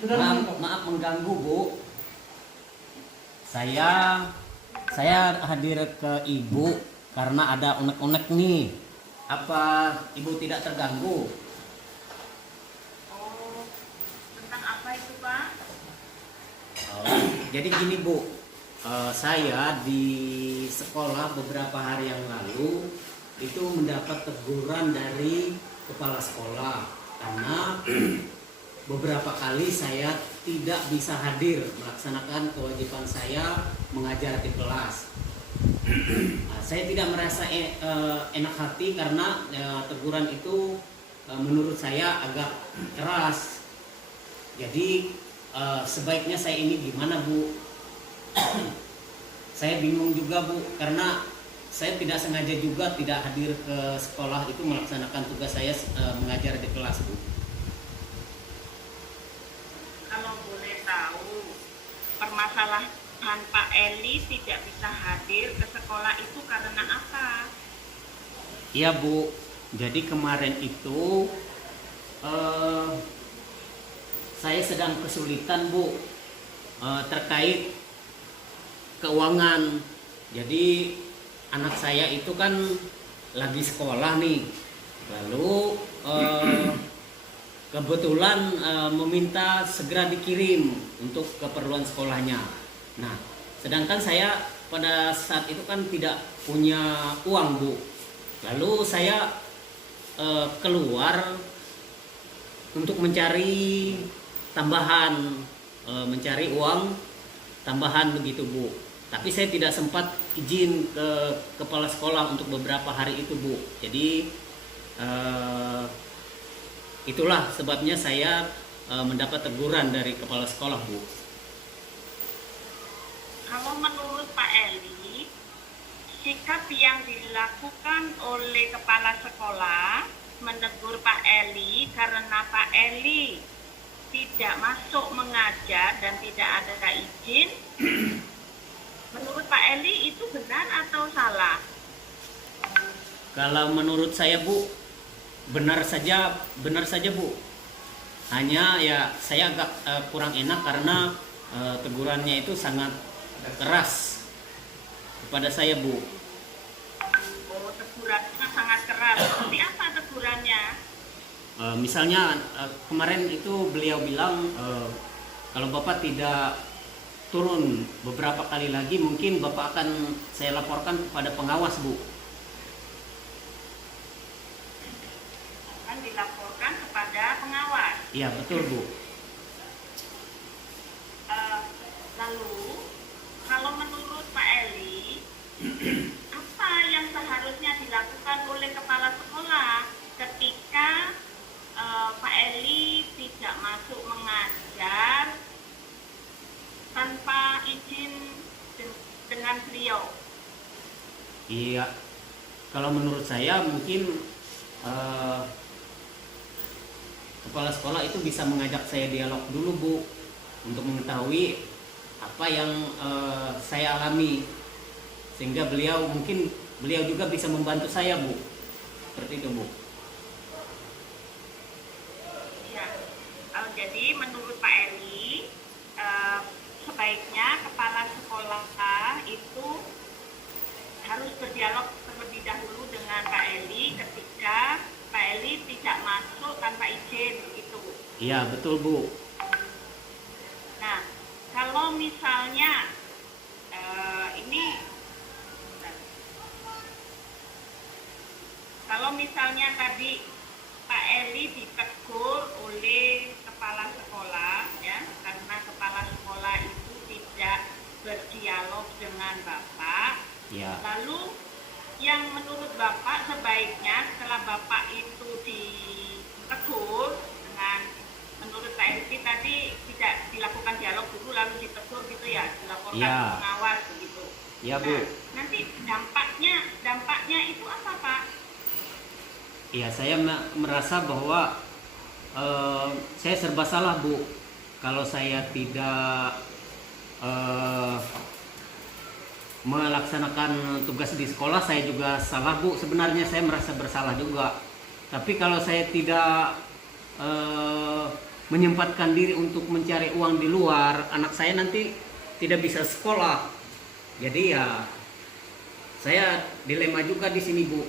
Maaf mengganggu, Bu. Saya hadir ke Ibu karena ada unek-unek nih. Apa Ibu tidak terganggu? Oh, tentang apa itu, Pak? Oh, jadi gini, Bu. Saya di sekolah beberapa hari yang lalu itu mendapat teguran dari kepala sekolah karena beberapa kali saya tidak bisa hadir melaksanakan kewajiban saya mengajar di kelas. Saya tidak merasa enak hati karena teguran itu menurut saya agak keras. Jadi sebaiknya saya ini gimana, Bu? Saya bingung juga, Bu, karena saya tidak sengaja juga tidak hadir ke sekolah itu melaksanakan tugas saya mengajar di kelas, Bu. Kalau boleh tahu, permasalahan Pak Eli tidak bisa hadir ke sekolah itu karena apa? Iya, Bu. Jadi kemarin itu saya sedang kesulitan, Bu, terkait keuangan. Jadi anak saya itu kan lagi sekolah nih. Lalu kebetulan meminta segera dikirim untuk keperluan sekolahnya. Nah, sedangkan saya pada saat itu kan tidak punya uang, Bu. Lalu saya keluar untuk mencari tambahan, mencari uang tambahan begitu, Bu. Tapi saya tidak sempat izin ke kepala sekolah untuk beberapa hari itu, Bu. Jadi itulah sebabnya saya mendapat teguran dari kepala sekolah, Bu. Kalau menurut Pak Eli, sikap yang dilakukan oleh kepala sekolah menegur Pak Eli karena Pak Eli tidak masuk mengajar dan tidak ada izin. Menurut Pak Eli itu benar atau salah? Kalau menurut saya, Bu, benar saja, Bu. Hanya ya saya agak kurang enak karena tegurannya itu sangat keras kepada saya, Bu. Oh, tegurannya sangat keras. Seperti apa tegurannya? Misalnya kemarin itu beliau bilang kalau Bapak tidak turun beberapa kali lagi mungkin Bapak akan saya laporkan kepada pengawas, Bu. Akan dilaporkan kepada pengawas. Iya, betul, Bu. Lalu, kalau menurut Pak Eli, apa yang seharusnya dilakukan oleh kepala sekolah ketika Pak Eli tidak masuk mengajar tanpa izin dengan beliau? Iya, kalau menurut saya mungkin kepala sekolah itu bisa mengajak saya dialog dulu, Bu, untuk mengetahui apa yang saya alami, sehingga beliau juga bisa membantu saya, Bu. Seperti itu, Bu. Ya, jadi menurut Pak Eli, sebaiknya kepala sekolah itu harus berdialog terlebih dahulu dengan Pak Eli ketika Pak Eli tidak masuk tanpa izin, begitu. Iya, betul, Bu. Nah, kalau misalnya kalau misalnya tadi Pak Eli ditegur oleh kepala sekolah, ya, karena kepala sekolah itu tidak berdialog dengan Bapak. Ya. Lalu yang menurut Bapak sebaiknya setelah Bapak itu ditegur dengan, menurut Pak Eli tadi tidak dilakukan dialog dulu lalu ditegur gitu ya, dilaporkan ke pengawas begitu. Ya, Bu. Nah, nanti dampaknya itu apa, Pak? Iya, saya merasa bahwa saya serba salah, Bu. Kalau saya tidak melaksanakan tugas di sekolah, saya juga salah, Bu. Sebenarnya saya merasa bersalah juga. Tapi kalau saya tidak menyempatkan diri untuk mencari uang di luar, anak saya nanti tidak bisa sekolah. Jadi ya saya dilema juga di sini, Bu.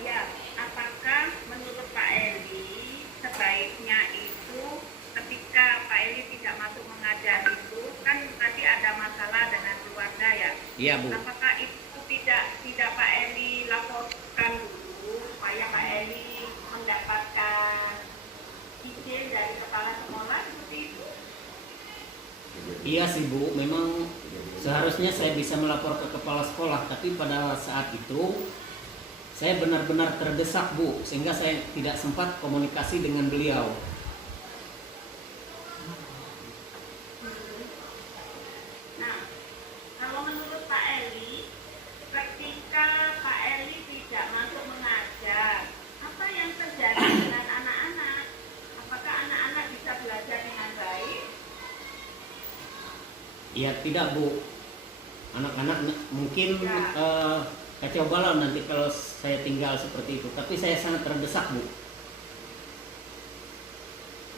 Ya, apakah menurut Pak Eli sebaiknya itu ketika Pak Eli tidak masuk mengajar itu kan tadi ada masalah dengan keluarga ya? Iya, Bu. Apakah itu tidak Pak Eli laporkan dulu supaya Pak Eli mendapatkan izin dari kepala sekolah seperti itu? Iya sih, Bu, memang seharusnya saya bisa melapor ke kepala sekolah, tapi pada saat itu saya benar-benar terdesak, Bu, sehingga saya tidak sempat komunikasi dengan beliau. Nah, kalau menurut Pak Eli, ketika Pak Eli tidak masuk mengajar, apa yang terjadi dengan anak-anak? Apakah anak-anak bisa belajar dengan baik? Ya tidak, Bu. Anak-anak mungkin Ya. kacau balau nanti kalau saya tinggal seperti itu. Tapi saya sangat terdesak, Bu.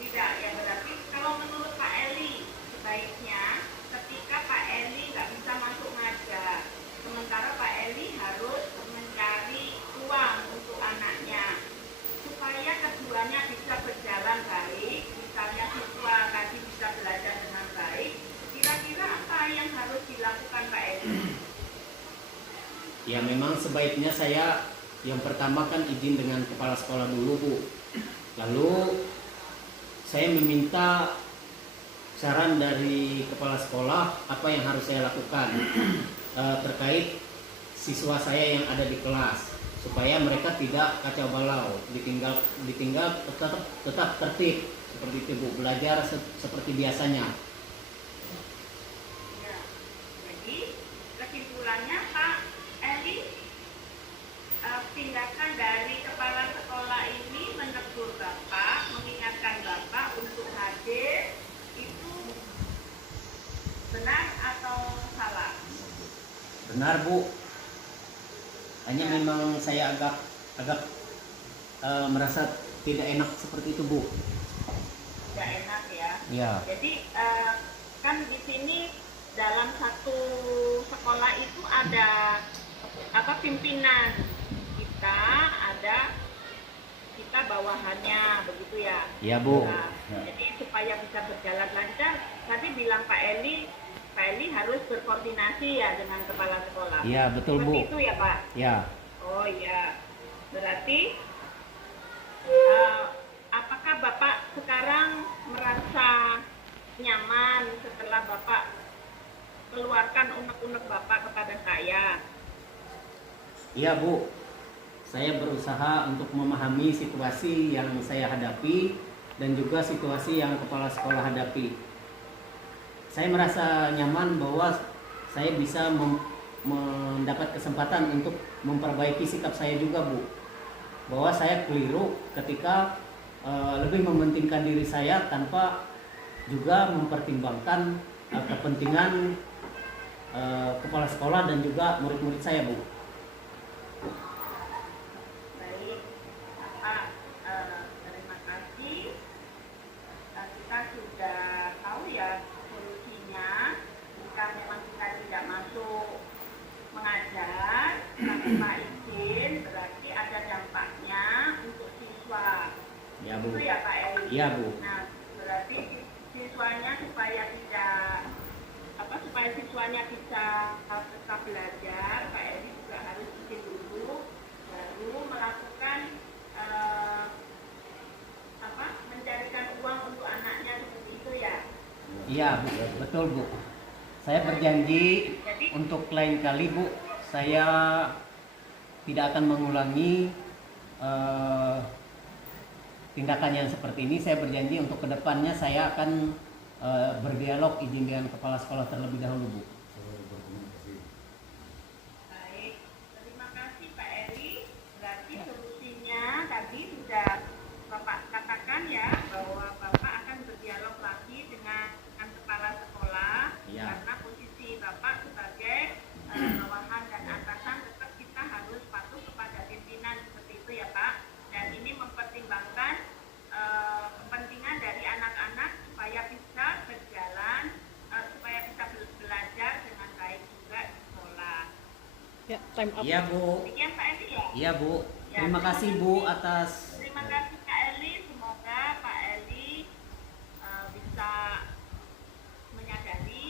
Tidak, ya berarti kalau menurut Pak Eli, sebaiknya ketika Pak Eli nggak bisa masuk ngajar, sementara Pak Eli harus mencari uang untuk anaknya, supaya keduanya bisa berjalan baik, misalnya siswa tadi bisa belajar dengan baik, kira-kira apa yang harus dilakukan Pak Eli? Ya memang sebaiknya saya yang pertama kan izin dengan kepala sekolah dulu, Bu. Lalu saya meminta saran dari kepala sekolah apa yang harus saya lakukan terkait siswa saya yang ada di kelas, supaya mereka tidak kacau balau, ditinggal tetap tertib seperti itu, Bu. Belajar seperti biasanya. Ya, jadi kesimpulannya Pak Eli, tindakan dari kepala sekolah ini menegur Bapak, mengingatkan Bapak untuk hadir, itu benar atau salah? Benar, Bu. Hanya memang saya agak merasa tidak enak seperti itu, Bu. Tidak enak ya. Ya. Jadi kan di sini dalam satu sekolah itu ada pimpinan kita, ada kita bawahannya, begitu ya. Iya, Bu. Nah, jadi supaya bisa berjalan lancar, tadi bilang Pak Eli harus berkoordinasi ya dengan kepala sekolah. Iya, betul, Bu. Seperti itu ya, Pak. Ya. Oh iya, berarti apakah Bapak sekarang merasa nyaman setelah Bapak keluarkan unek-unek Bapak kepada saya? Iya, Bu. Saya berusaha untuk memahami situasi yang saya hadapi dan juga situasi yang kepala sekolah hadapi. Saya merasa nyaman bahwa saya bisa mendapat kesempatan untuk memperbaiki sikap saya juga, Bu. Bahwa saya keliru ketika lebih mementingkan diri saya tanpa juga mempertimbangkan kepentingan kepala sekolah dan juga murid-murid saya, Bu. Baik, Bapak, terima kasih. Kita sudah tahu ya solusinya. Jika memang kita tidak masuk mengajar tanpa izin, berarti ada dampaknya untuk siswa. Ya, Bu. Itu ya Pak Eli. Iya, Bu. Nah, berarti siswanya supaya siswanya bisa tetap belajar, Pak Eli juga harus izin dulu, baru melakukan mencarikan uang untuk anaknya seperti itu ya. Iya, Bu. Betul, Bu. Saya berjanji untuk lain kali, Bu, saya tidak akan mengulangi tindakan yang seperti ini. Saya berjanji untuk kedepannya saya akan berdialog izin dengan kepala sekolah terlebih dahulu, Bu. Baik, terima kasih Pak Eri. Berarti solusinya tadi sudah Bapak katakan ya, bahwa Bapak akan berdialog lagi dengan kepala sekolah. Ya. Karena posisi Bapak sebagai bawahan dan atasan tetap kita harus patuh kepada pimpinan seperti itu ya Pak. Dan ini mempertimbangkan Ya, time up. Iya Bu, Demikian Pak Eli ya. iya Bu. Ya, Terima kasih Bu atas Terima kasih Pak Eli. Semoga Pak Eli bisa menyadari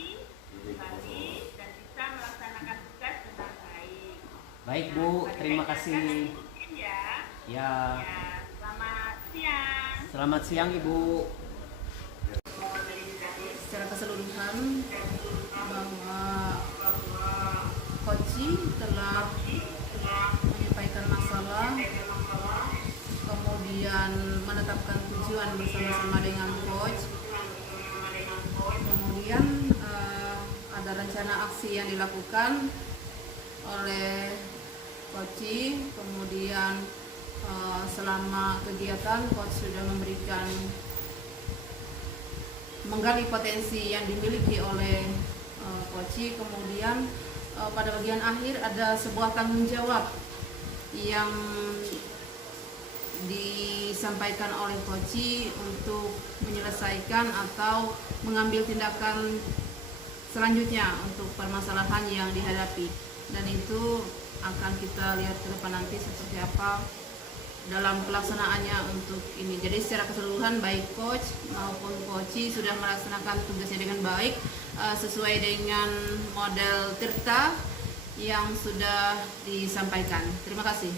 kembali dan bisa melaksanakan tugas dengan baik. baik Nah, Bu. bagi Terima rekan-rekan kasih. nanti mungkin ya. Ya, Ya, selamat siang. selamat siang Ibu. Secara keseluruhan bahwa Koci telah menyampaikan masalah, kemudian menetapkan tujuan bersama-sama dengan coach, kemudian ada rencana aksi yang dilakukan oleh Koci, kemudian selama kegiatan coach sudah memberikan menggali potensi yang dimiliki oleh Koci, kemudian pada bagian akhir ada sebuah tanggung jawab yang disampaikan oleh Koci untuk menyelesaikan atau mengambil tindakan selanjutnya untuk permasalahan yang dihadapi, dan itu akan kita lihat ke depan nanti seperti apa dalam pelaksanaannya untuk ini. Jadi secara keseluruhan baik coach maupun Koci sudah melaksanakan tugasnya dengan baik sesuai dengan model Tirta yang sudah disampaikan. Terima kasih.